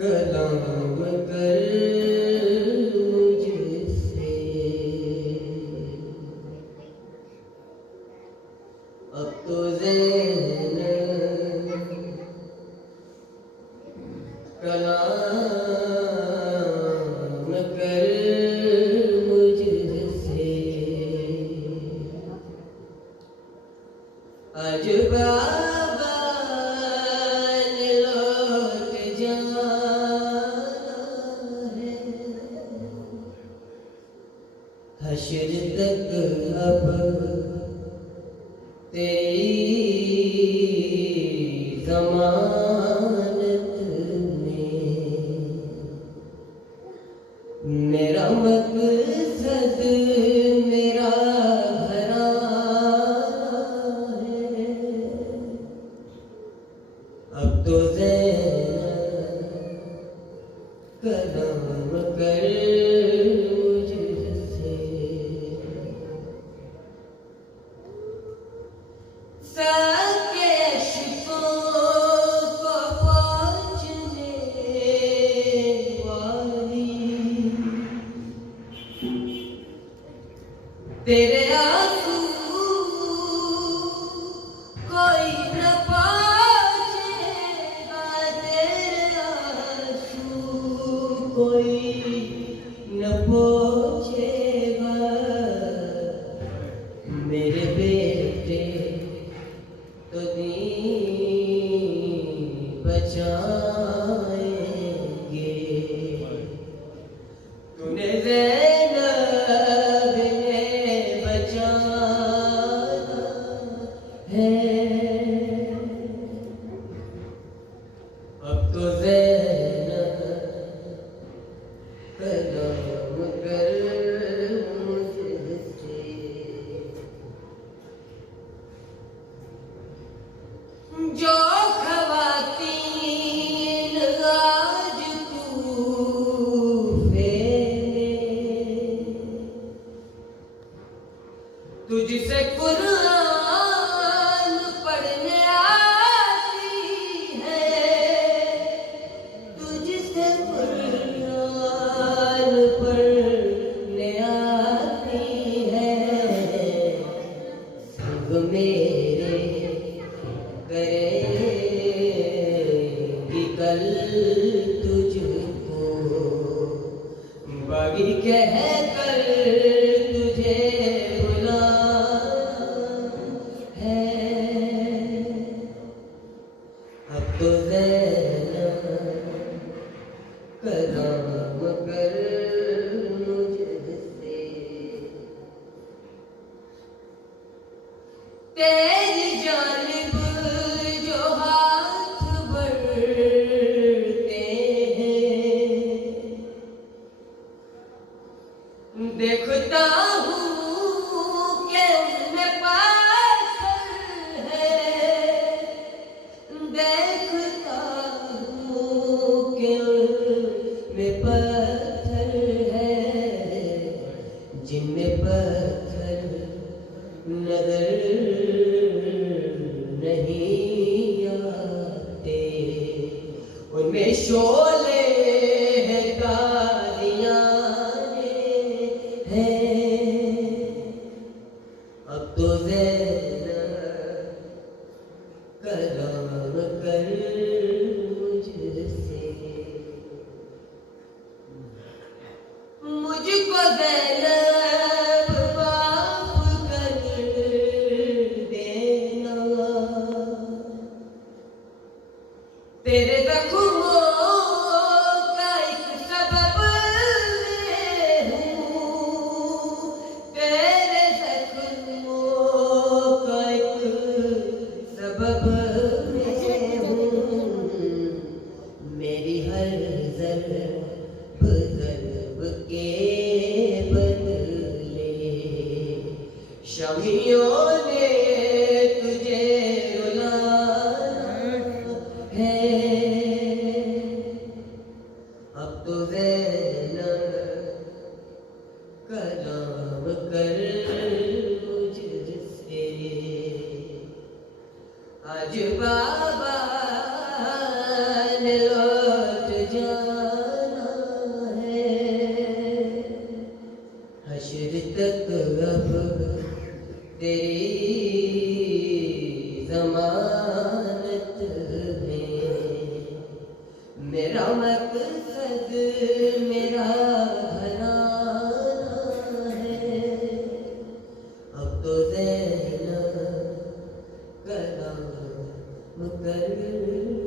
कलाम कर मुझसे, अब तो ज़ैनब कलाम कर मुझसे। आज बाबा ने लौट जाना है, हश्र तक अब तेरी ज़मानत में। मेरा मकसद मेरा घराना है, अब तो ज़ैनब कलाम कर मुझसे। सबके अश्कों को पोंछने वाली, तेरे आंसू कोई न पोंछेगा, तेरे आंसू कोई न पोंछेगा। मेरे बेटे तो दीन बचाएंगे, तूने ज़ैनब ने बचाना है, अब तो ज़ैनब कलाम कर मुझसे। जो ख़वातीन आज कूफे में तुझसे कुरान पढ़ने आती है, तुझसे कुरान पढ़ने आती है, सब मेरे करेगी कल तुझको, बागी कह कर तुझे बुलाना है, अब तो ज़ैनब कलाम कर मुझसे। तेरी जानिब जो हाथ बढ़ते हैं, देखता हूँ कि उनमें पाथर है, देखता हूँ कि उनमें पत्थर है, जिनमें पत्थर नजर नहीं आते, उनमें शोले हैं कादियाने हैं, अब तो ज़ैनब कलाम कर मुझसे। मुझको ज़ैनब माफ़ कर देना, तेरे ज़ख्मों का एक सबब मैं हूँ, तेरे ज़ख्मों का एक सबब मैं हूँ। मेरी हर ज़रब ज़रब के बदले शमियों ने तुझे रुलाना है, बाबा ने लौट जाना है, हश्र तक अब तेरी ज़मानत है। मेरा मकसद मेरा घराना है, अब तो ज़ैनब कलाम कर